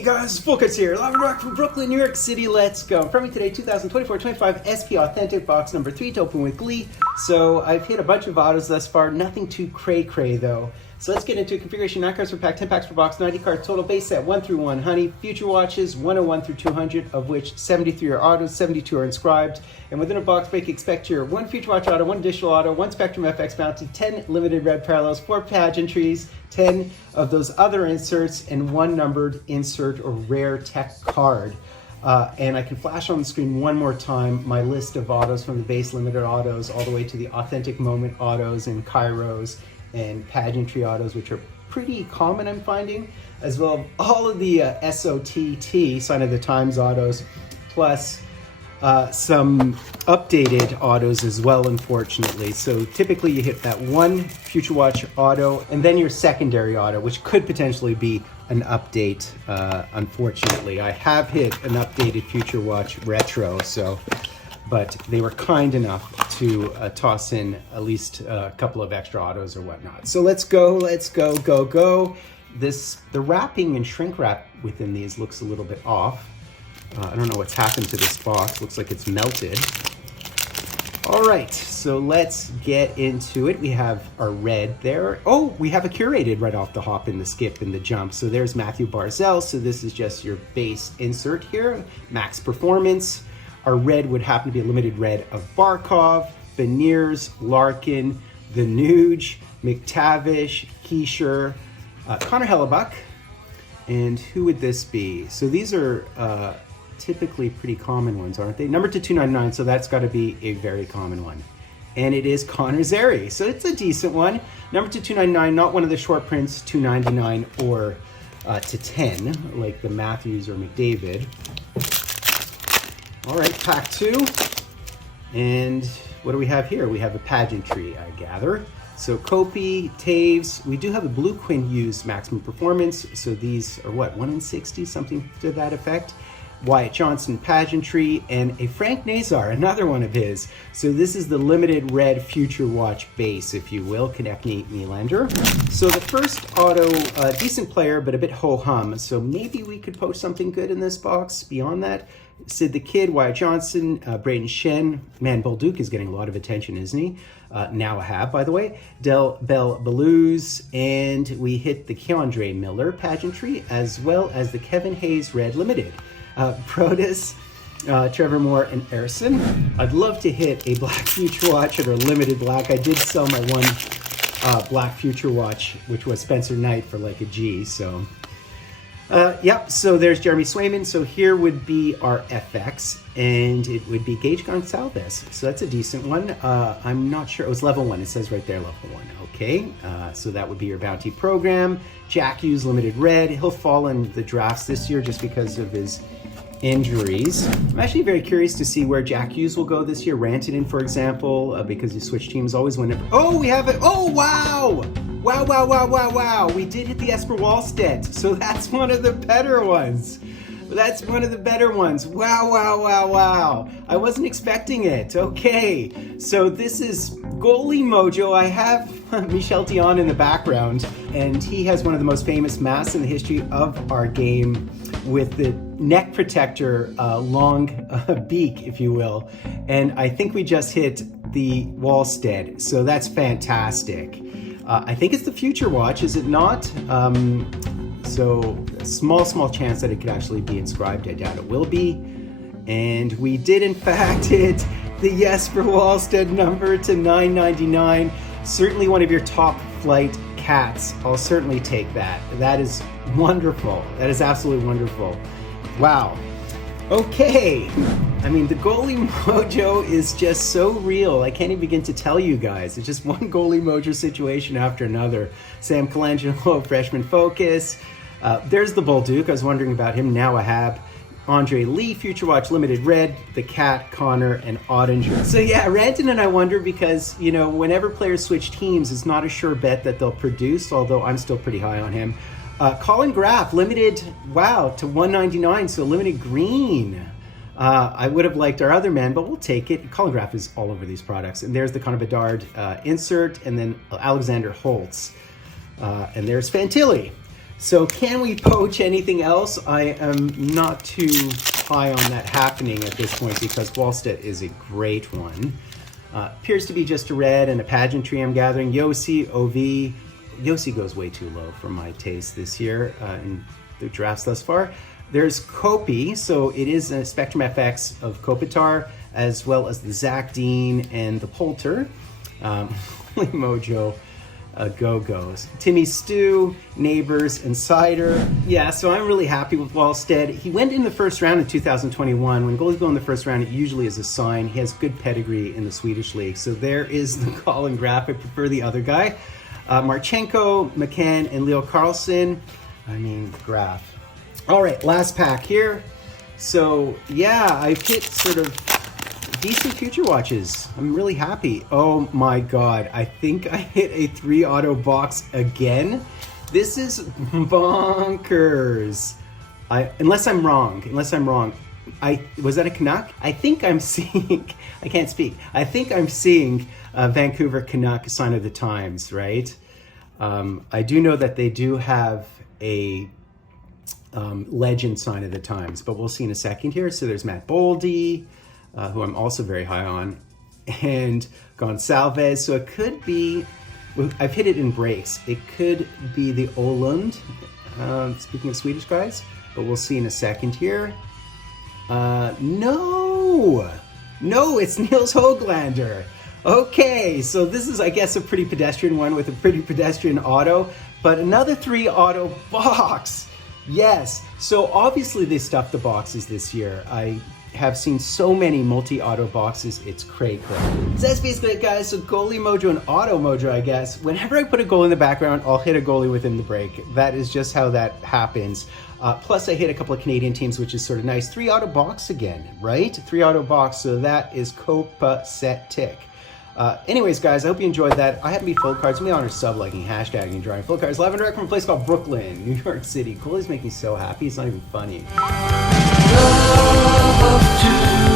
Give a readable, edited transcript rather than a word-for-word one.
Hey guys, Fultoncards here, live and rock from Brooklyn, New York City. Let's go. From me today, 2024-25 SP Authentic Box number 3 to open with glee. So I've hit a bunch of autos thus far, nothing too cray-cray though. So let's get into configuration. 9 cards per pack, 10 packs per box, 90 cards total. Base set 1 through 1 honey. Future watches 101 through 200, of which 73 are autos, 72 are inscribed. And within a box break, expect your 1 future watch auto, 1 additional auto, 1 Spectrum FX bounty, 10 limited red parallels, 4 pageantries, 10 of those other inserts, and 1 numbered insert or rare tech card. And I can flash on the screen one more time my list of autos from the base limited autos all the way to the authentic moment autos and Kairos and pageantry autos, which are pretty common I'm finding, as well as all of the SOTT, sign of the times autos, plus some updated autos as well, unfortunately. So typically you hit that 1 Future Watch auto and then your secondary auto, which could potentially be an update. Unfortunately, I have hit an updated Future Watch retro, but they were kind enough to toss in at least a couple of extra autos or whatnot. So let's go. The wrapping and shrink wrap within these looks a little bit off. I don't know what's happened to this box. Looks like it's melted. All right, so let's get into it. We have our red there. Oh, we have a curated right off the hop in the skip and the jump. So there's Matthew Barzell. So this is just your base insert here. Max Performance. Our red would happen to be a limited red of Barkov, Beniers, Larkin, The Nuge, McTavish, Keisher, Connor Hellebuck. And who would this be? So these are typically pretty common ones, aren't they? Number to 299, so that's got to be a very common one. And it is Connor Zary, so it's a decent one. Number to 299, not one of the short prints, 299 or to 10, like the Matthews or McDavid. All right, pack 2. And what do we have here? We have a pageantry, I gather. So Kopi, Taves, we do have a Blue Quinn used maximum performance. So these are what, 1 in 60, something to that effect. Wyatt Johnson pageantry, and a Frank Nazar, another one of his. So this is the limited red Future Watch base, if you will, Konechny Nylander. So the first auto, decent player, but a bit ho-hum. So maybe we could post something good in this box. Beyond that, Sid the Kid, Wyatt Johnson, Braden Shen. Man, Bolduc is getting a lot of attention, isn't he? Now I have, by the way. Del Bell Belouz, and we hit the Keandre Miller pageantry, as well as the Kevin Hayes Red Limited. Protus, Trevor Moore, and Erson. I'd love to hit a black Future Watch or a limited black. I did sell my one black Future Watch, which was Spencer Knight, for like a G, so... Yep, so there's Jeremy Swayman. So here would be our FX, and it would be Gage Gonsalves. So that's a decent one. I'm not sure. It was level 1. It says right there, level 1. Okay, so that would be your bounty program. Jack Hughes, limited red. He'll fall in the drafts this year just because of his injuries. I'm actually very curious to see where Jack Hughes will go this year. Rantanen, for example, because you switch teams always whenever. Oh, we have it. Oh, wow. Wow. We did hit the Esper Wallstedt. So that's one of the better ones. That's one of the better ones. Wow. I wasn't expecting it. Okay. So this is Goalie Mojo. I have Michel Dion in the background, and he has one of the most famous masks in the history of our game with the neck protector, long beak, if you will. And I think we just hit the Wallstedt. So that's fantastic. I think it's the Future Watch, is it not? So a small chance that it could actually be inscribed. I doubt it will be. And we did in fact hit the Jesper Wallstedt number to 999. Certainly one of your top flight cats. I'll certainly take that. That is wonderful. That is absolutely wonderful. Wow. Okay. I mean, the goalie mojo is just so real. I can't even begin to tell you guys. It's just one goalie mojo situation after another. Sam Colangelo, freshman focus. There's the Bolduc. I was wondering about him. Now I have Andre Lee, Future Watch Limited Red, the Cat, Connor, and Ottinger. So yeah, Rantanen, I wonder because, you know, whenever players switch teams, it's not a sure bet that they'll produce, although I'm still pretty high on him. Colin Graff, limited, wow, to 199, so limited green. I would have liked our other man, but we'll take it. Colin Graff is all over these products. And there's the Connor Bedard insert, and then Alexander Holtz. And there's Fantilli. So can we poach anything else? I am not too high on that happening at this point because Wallstedt is a great one. Appears to be just a red and a pageantry I'm gathering. Yossi, OV. Yossi goes way too low for my taste this year in the drafts thus far. There's Kopi, so it is a Spectrum FX of Kopitar, as well as the Zach Dean and the Poulter. Mojo Go-Go's. Timmy Stew, Neighbors, and Cider. Yeah, so I'm really happy with Wallstedt. He went in the first round in 2021. When goalies go in the first round, it usually is a sign. He has good pedigree in the Swedish league. So there is the Colin Graf. I prefer the other guy. Marchenko, McCann, and Leo Carlson. I mean, Graf. All right, last pack here. So yeah, I've hit sort of decent future watches. I'm really happy. Oh my God, I think I hit a 3 auto box again. This is bonkers. Unless I'm wrong. Was that a Canuck? I think I'm seeing, I can't speak. I think I'm seeing Vancouver Canuck sign of the times, right? I do know that they do have a legend sign of the times, but we'll see in a second here. So there's Matt Boldy, who I'm also very high on, and Gonsalves. So it could be, I've hit it in breaks. It could be the Olund, speaking of Swedish guys, but we'll see in a second here. No, it's Niels Höglander. Okay, so this is, I guess, a pretty pedestrian one with a pretty pedestrian auto, but another 3 auto box. Yes, so obviously they stuffed the boxes this year. I have seen so many multi-auto boxes, it's cray. So that's basically it, guys. So goalie mojo and auto mojo, I guess. Whenever I put a goal in the background, I'll hit a goalie within the break. That is just how that happens. Plus I hit a couple of Canadian teams, which is sort of nice. 3 auto box again, right? 3 auto box, so that is Copa Set Tick. Anyways, guys, I hope you enjoyed that. I happen to be Fultoncards. We honor sub-liking, hashtagging, drawing Fultoncards live and direct from a place called Brooklyn, New York City. Goalies make me so happy, it's not even funny. Love to